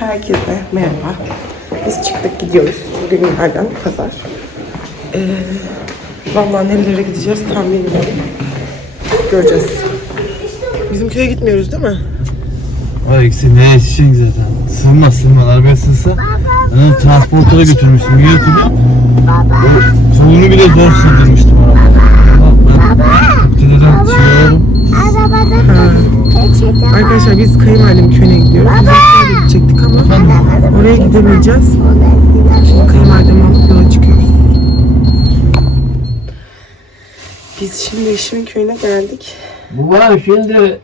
Herkese merhaba. Biz çıktık gidiyoruz. Bugün yerden pazar. Ee, vallahi nerelere gideceğiz tam bilmiyorum. Göreceğiz. Bizim köye gitmiyoruz değil mi? Ay ikisi ne yetişeceksin zaten. Sığmaz sığmaz. Arabaya sığsa. Ben transportera götürmüştüm. Niye götürdüm? Kolunu bile zor sığdırmıştım arabaya. Ben şey alalım. Arkadaşlar biz kayınvalidemin köyüne gidiyoruz. Ama oraya gidemeyeceğiz. Şimdi kayınvalidemi alıp yola çıkıyoruz. Biz şimdi eşimin köyüne geldik. Bu var şimdi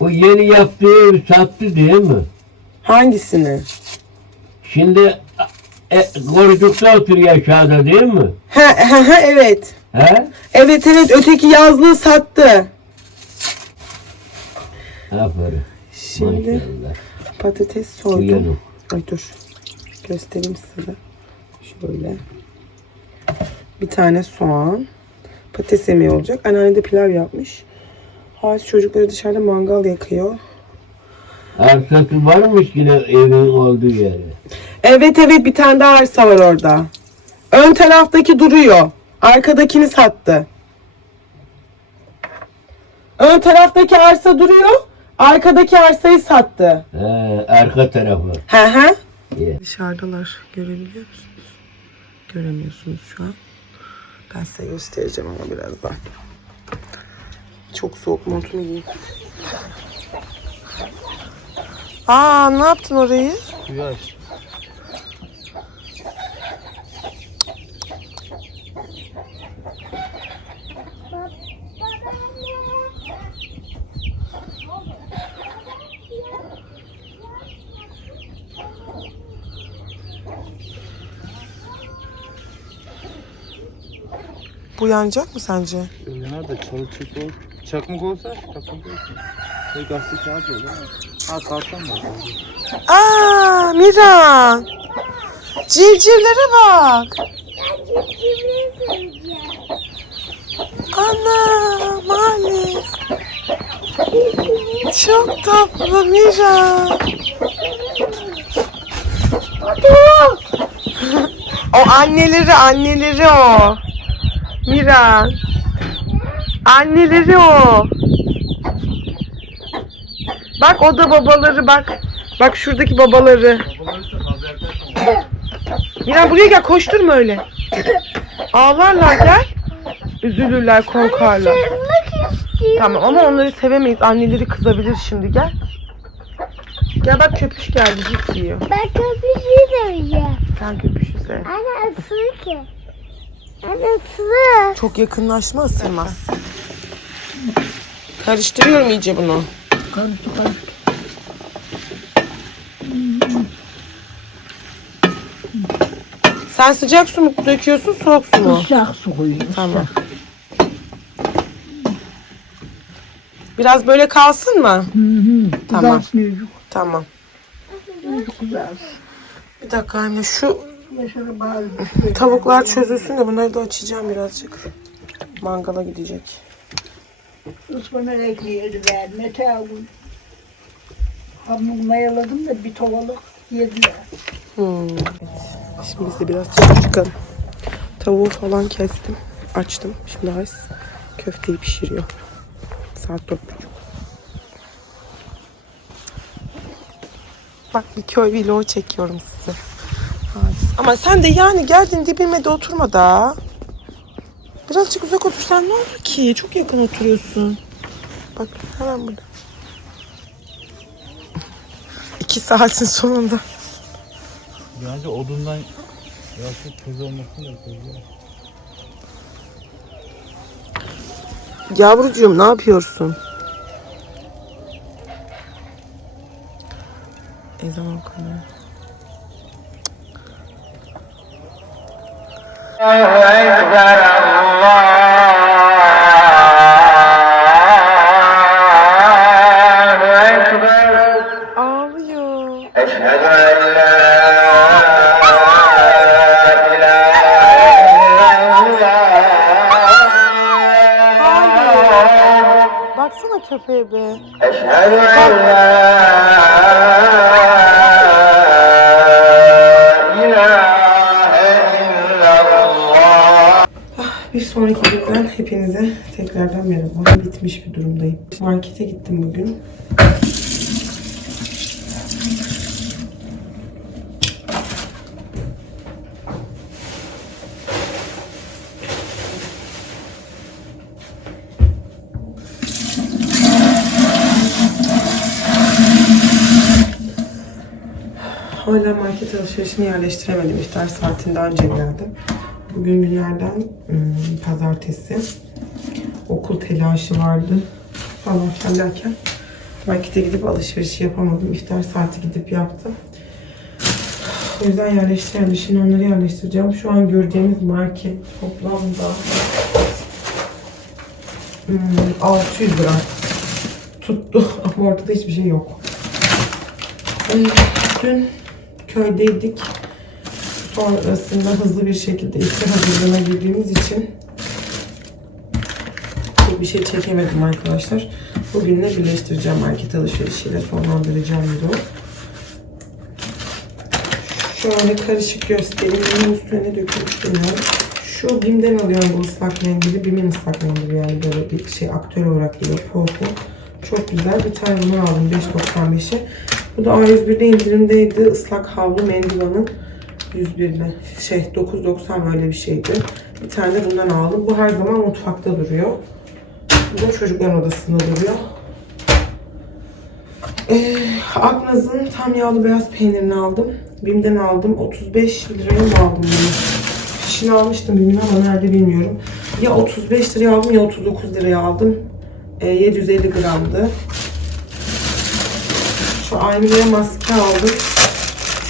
o yeni yaptığı evi sattı değil mi? Hangisini? Şimdi e, Korucuk'ta oturuyor aşağıda değil mi? Ha, ha, ha, evet. He? Evet evet öteki yazlığı sattı. Aferin. Şimdi Maşallah. patates soydum. Uyanık. Ay dur. Göstereyim size. Şöyle. Bir tane soğan. Patates yemeği olacak. Anneanne de pilav yapmış. Halis çocukları dışarıda mangal yakıyor. Arsası varmış yine evin olduğu yeri. Evet evet bir tane daha arsa var orada. Ön taraftaki duruyor. Arkadakini sattı. Ön taraftaki arsa duruyor. Arkadaki arsayı sattı. He, arka tarafı. He he. İyi. Dışarıdalar. Görebiliyor musunuz? Göremiyorsunuz şu an. Ben size göstereceğim ama birazdan. Çok soğuk montumu giyeyim. Aa ne yaptın orayı? Yaş. Bu yanacak mı sence? Yanar da çalı çek ol. Çakmak olsa çakmak olsun. Şey gazete kağıt olur ama. Ha kalsam mı? Aa Miran. Civcivlere bak. Ana Malis. Çok tatlı Miran. o anneleri anneleri o. Miran. Anneleri o. Bak o da babaları bak. Bak şuradaki babaları. Miran buraya gel koşturma öyle. Ağlarlar gel. Üzülürler korkarlar. Tamam ama onları sevemeyiz. Anneleri kızabilir şimdi gel. Gel bak köpüş geldi cips yiyor. Ben köpüşü de yiyeceğim. Gel köpüşü sev. Anne ısırır ki. Isırır. Çok yakınlaşma ısırmaz. Karıştırıyorum iyice bunu. Sen sıcak su mu döküyorsun, soğuk su mu? Sıcak su koyuyor. Tamam. Biraz böyle kalsın mı? Tamam. Kızartmıyor. Tamam. Kızarsın. Bir dakika anne şu. Tavuklar çözülsün de bunları da açacağım birazcık. Mangala gidecek. Ispanak ekmeği ver. Mete aldım. Hamur mayaladım da bir tavalık yediler. Hmm. Şimdi biz de biraz çıkalım. Tavuğu falan kestim. Açtım. Şimdi Halis köfteyi pişiriyor. Saat dört buçuk. Bak bir köy vlogu çekiyorum size. Ama sen de yani geldin dibime de oturma da. Birazcık uzak otursan ne olur ki? Çok yakın oturuyorsun. Bak hemen burada. İki saatin sonunda. Bence odundan yakıp tuz olmasın da tuz Yavrucuğum ne yapıyorsun? Ezan okunuyor. যারা günden hepinize tekrardan merhaba. Bitmiş bir durumdayım. Markete gittim bugün. Hala market alışverişini yerleştiremedim. İftar saatinde önce geldim. Bugün günlerden ım, pazartesi. Okul telaşı vardı falan filan derken markete gidip alışveriş yapamadım. İftar saati gidip yaptım. O yüzden yerleştiremedim. Şimdi onları yerleştireceğim. Şu an göreceğimiz market toplamda ım, 600 lira tuttu. Ama ortada hiçbir şey yok. Ee, Dün köydeydik. Sonrasında hızlı bir şekilde iftar hazırlığına girdiğimiz için bir şey çekemedim arkadaşlar. Bugünle birleştireceğim market alışverişiyle sonlandıracağım videoyu. Şöyle karışık göstereyim. Bunun üstüne ne dökülmüş bilmiyorum. Şu BİM'den alıyorum bu ıslak mendili. BİM'in ıslak mendili yani böyle bir şey aktör olarak geliyor. Popo. Çok güzel. Bir tane bunu aldım 5.95'e. Bu da A101'de indirimdeydi. Islak havlu Mendila'nın 101'li. Şey 9.90 böyle bir şeydi. Bir tane de bundan aldım. Bu her zaman mutfakta duruyor. Bu da çocukların odasında duruyor. Ee, Aknaz'ın tam yağlı beyaz peynirini aldım. Bim'den aldım. 35 liraya mı aldım bunu? Fişini almıştım Bim'den ama nerede bilmiyorum. Ya 35 liraya aldım ya 39 liraya aldım. Ee, 750 gramdı. Şu aynaya maske aldım.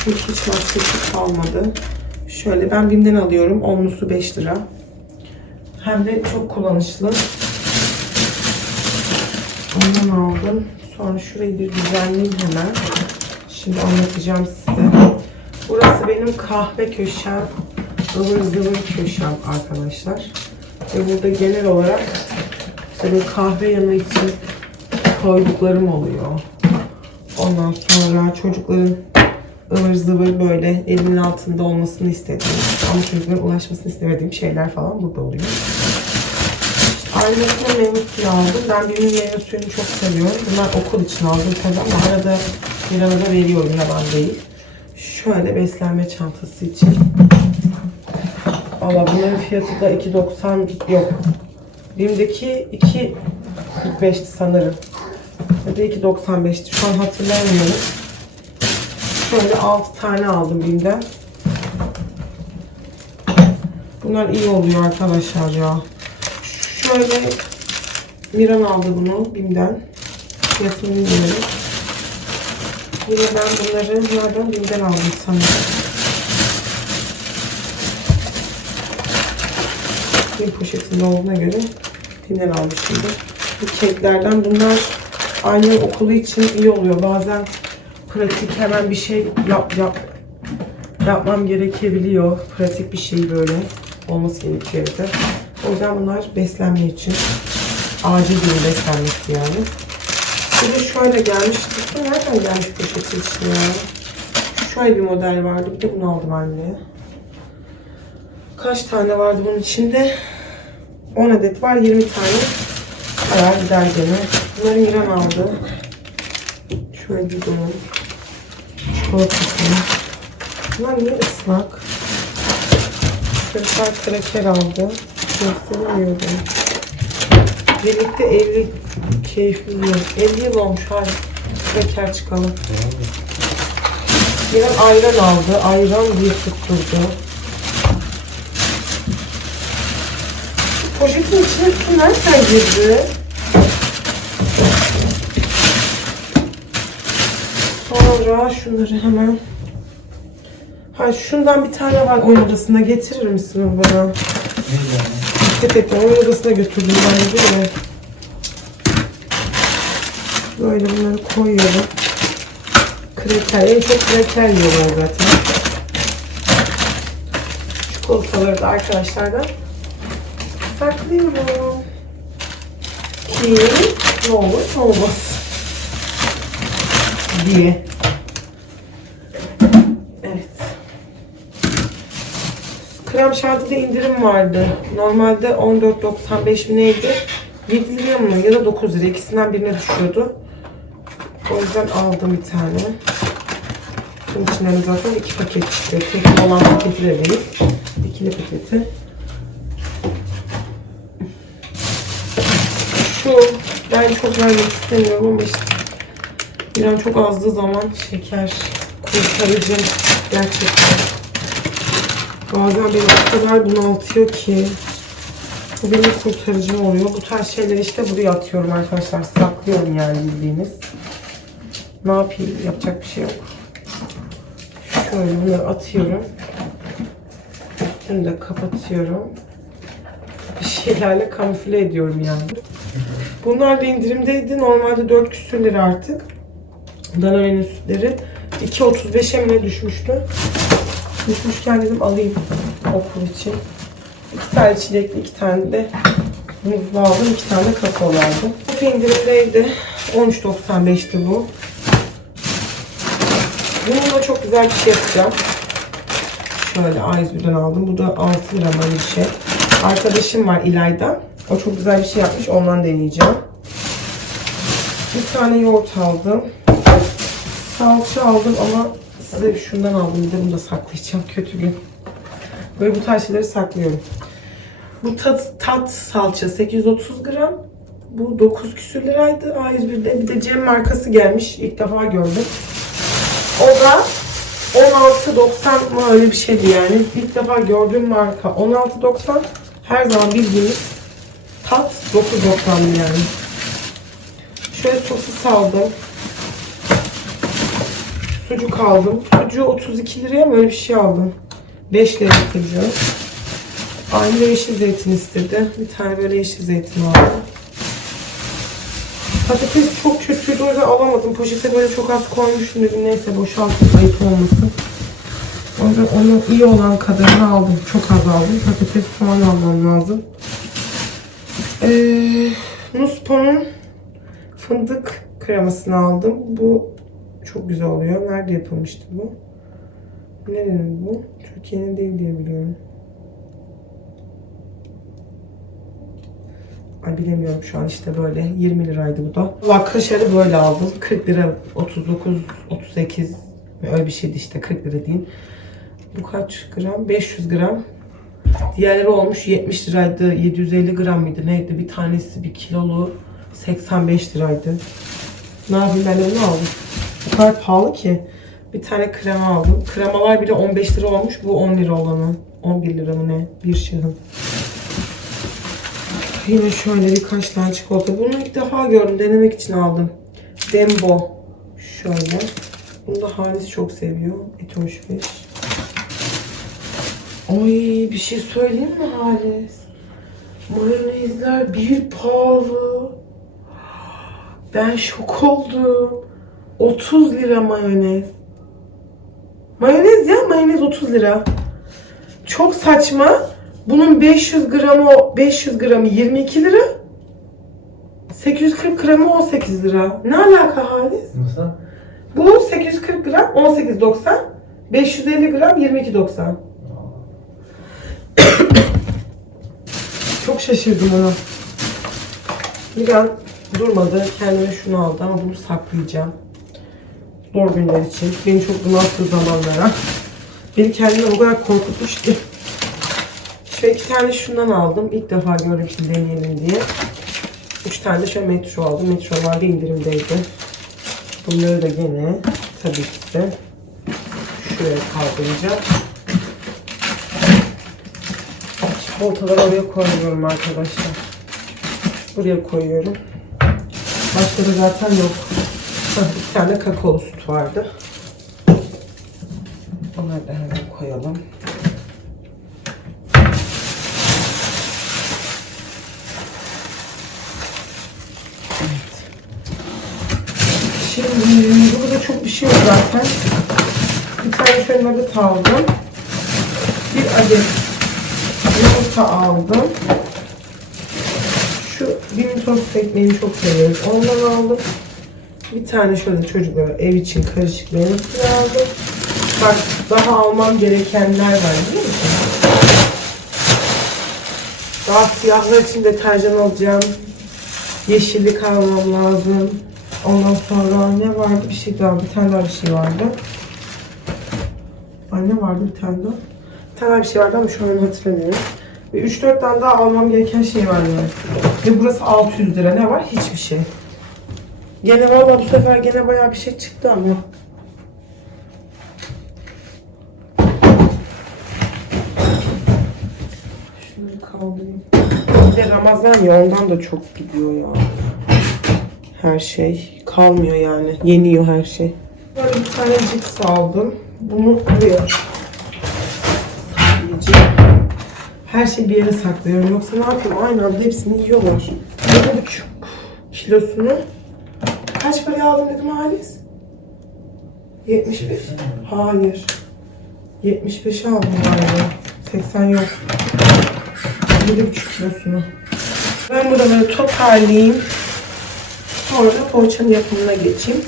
Çünkü hiç maskesi kalmadı. Şöyle ben Bim'den alıyorum. Onlusu 5 lira. Hem de çok kullanışlı. Ondan aldım. Sonra şurayı bir düzenleyeyim hemen. Şimdi anlatacağım size. Burası benim kahve köşem. ıvır zıvır köşem arkadaşlar. Ve burada genel olarak işte böyle kahve yanı için koyduklarım oluyor. Ondan sonra çocukların ıvır zıvır böyle elimin altında olmasını istediğim ama çocukların ulaşmasını istemediğim şeyler falan burada oluyor. Ailesine meyve suyu aldım. Ben benim meyve suyunu çok seviyorum. Bunlar okul için aldım tabii ama arada bir arada veriyorum yalan değil. Şöyle beslenme çantası için. Valla bunların fiyatı da 2.90 yok. Bim'deki 2.45'ti sanırım. Ya da 2.95'ti. Şu an hatırlamıyorum. Şöyle 6 tane aldım Bim'den. Bunlar iyi oluyor arkadaşlar ya. Şöyle Miran aldı bunu Bim'den. Fiyatını bilmiyorum. Yine ben bunları nereden Bim'den aldım sanırım. Bir poşetinde olduğuna göre Bim'den almışımdır. Bu keklerden bunlar aynı okulu için iyi oluyor. Bazen pratik hemen bir şey yap yap yapmam gerekebiliyor. Pratik bir şey böyle olması gerekiyor evde. O yüzden bunlar beslenme için. Acil bir beslenmesi yani. Bir de şöyle gelmiş. Bu nereden gelmiş poşetin içine ya? Şöyle bir model vardı. Bir de bunu aldım anneye. Kaç tane vardı bunun içinde? 10 adet var. 20 tane. Bayağı gider gene. Bunları Miran aldı. Şöyle bir bunun. Çikolatasını. Bunlar niye ıslak? Kırıklar kraker aldı. Gösteremiyordum. Birlikte 50 keyifli yiyor. 50 yıl olmuş hadi. Kraker çıkalım. Miran ayran aldı. Ayran diye tutturdu. Poşetin içine su nereden girdi? Sonra şunları hemen... Ha şundan bir tane var oyun odasına getirir misin bana? Gerçekten oyun odasına götürdüm ben de değil mi? Böyle bunları koyuyorum. Kreker, en çok kreker yiyorlar zaten. Çikolataları da arkadaşlardan saklıyorum. Ki ne olur ne olmaz diye. Evet. krem şantide indirim vardı. Normalde 14.95 mi neydi? 7 liraya mı ya da 9 lira ikisinden birine düşüyordu. O yüzden aldım bir tane. Bunun içinden zaten iki paket çıkıyor. Tek olan paketi de değil. İkili paketi. Şu ben çok vermek istemiyorum ama işte bir an çok azdığı zaman şeker kurtarıcı gerçekten. Bazen beni o kadar bunaltıyor ki bu benim kurtarıcım oluyor. Bu tarz şeyleri işte buraya atıyorum arkadaşlar. Saklıyorum yani bildiğiniz. Ne yapayım? Yapacak bir şey yok. Şöyle bunları atıyorum. Üstünü de kapatıyorum. Bir şeylerle kamufle ediyorum yani. Bunlar da indirimdeydi. Normalde 4 küsür lira artık. Daname'nin sütleri 2.35'e mi düşmüştü? Düşmüşken dedim alayım okul için. İki tane çilekli, iki tane de muzlu aldım. iki tane de kakao aldım. Bu indirimdeydi. 13.95'ti bu. Bununla çok güzel bir şey yapacağım. Şöyle A101'den aldım. Bu da 6 lira bir şey. Arkadaşım var İlayda. O çok güzel bir şey yapmış. Ondan deneyeceğim. Bir tane yoğurt aldım. Salça aldım ama size şundan aldım. Bir de bunu da saklayacağım. Kötü gün. Böyle bu tarz şeyleri saklıyorum. Bu tat, tat salça 830 gram. Bu 9 küsür liraydı A101'de. Bir de Cem markası gelmiş. İlk defa gördüm. O da 16.90 mı öyle bir şeydi yani. İlk defa gördüğüm marka 16.90. Her zaman bildiğimiz tat 9.90 yani. Şöyle sosis aldım. Sucuk aldım. Sucuğu 32 liraya mı öyle bir şey aldım. 5 lira sucuğu. Aynı yeşil zeytin istedi. Bir tane böyle yeşil zeytin aldım. Patates çok kötüydü o yüzden alamadım. Poşete böyle çok az koymuşum dedim. Neyse boşaltayım ayıp olmasın. O yüzden onun iyi olan kadarını aldım. Çok az aldım. Patates soğan almam lazım. Ee, Nuspo'nun fındık kremasını aldım. Bu çok güzel oluyor. Nerede yapılmıştı bu? Nerenin bu? Türkiye'nin değil diye biliyorum. Ay bilemiyorum şu an işte böyle 20 liraydı bu da. Valla böyle aldım. 40 lira 39 38 öyle bir şeydi işte 40 lira diyeyim. Bu kaç gram? 500 gram. Diğerleri olmuş 70 liraydı. 750 gram mıydı neydi? Bir tanesi bir kilolu 85 liraydı. Ne yapayım ben de aldım. Kadar pahalı ki. Bir tane krema aldım. Kremalar bile 15 lira olmuş. Bu 10 lira olanı. 11 lira mı ne? Bir şahın. Yine şöyle birkaç tane çikolata. Bunu ilk defa gördüm. Denemek için aldım. Dembo. Şöyle. Bunu da Halis çok seviyor. Etoş 5. Ay bir şey söyleyeyim mi Halis? Mayonezler bir pahalı. Ben şok oldum. 30 lira mayonez. Mayonez ya mayonez 30 lira. Çok saçma. Bunun 500 gramı 500 gramı 22 lira. 840 gramı 18 lira. Ne alaka Halis? Nasıl? Bu 840 gram 18.90. 550 gram 22.90. Çok şaşırdım ona. Bir an durmadı. Kendime şunu aldı ama bunu saklayacağım. Zor günler için. Beni çok bunalttığı zamanlara. Beni kendime o kadar korkutmuş ki. Şöyle iki tane şundan aldım. İlk defa gördüm şimdi deneyelim diye. Üç tane de şöyle metro aldım. Metrolarda indirimdeydi. Bunları da gene tabii ki de şuraya kaldıracağım. Çikolataları oraya koyuyorum arkadaşlar. Buraya koyuyorum. Başka da zaten yok. Hah, Bir tane kakao vardı. Onları da hemen koyalım. Şimdi burada çok bir şey yok zaten. Bir tane şöyle nugget aldım. Bir adet yumurta aldım. Şu bir tost ekmeğini çok seviyoruz. Ondan aldım. Bir tane şöyle çocuklara ev için karışık meyve suyu aldım. Bak daha almam gerekenler var biliyor musun? Daha siyahlar için deterjan alacağım. Yeşillik almam lazım. Ondan sonra ne vardı? Bir şey daha, bir tane daha bir şey vardı. Ay ne vardı bir tane daha? Bir tane daha bir şey vardı ama şu an hatırlamıyorum. Ve 3-4 tane daha almam gereken şey var. Ve burası 600 lira. Ne var? Hiçbir şey. Gene valla bu sefer gene bayağı bir şey çıktı ama. Şunu kaldırayım. Bir de Ramazan ya ondan da çok gidiyor ya. Her şey kalmıyor yani. Yeniyor her şey. Böyle bir tane cips aldım. Bunu buraya. Her şeyi bir yere saklıyorum. Yoksa ne yapayım? Aynı anda hepsini yiyorlar. Bir buçuk kilosunu kaç paraya aldın dedim Halis? 75. Hayır. 75 aldım galiba. 80 yok. 7,5 kilosunu. Ben buraları toparlayayım. Sonra poğaçanın yapımına geçeyim.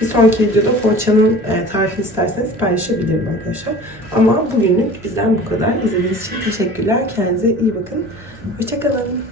Bir sonraki videoda poğaçanın e, tarifini isterseniz paylaşabilirim arkadaşlar. Ama bugünlük bizden bu kadar. İzlediğiniz için teşekkürler. Kendinize iyi bakın. Hoşçakalın.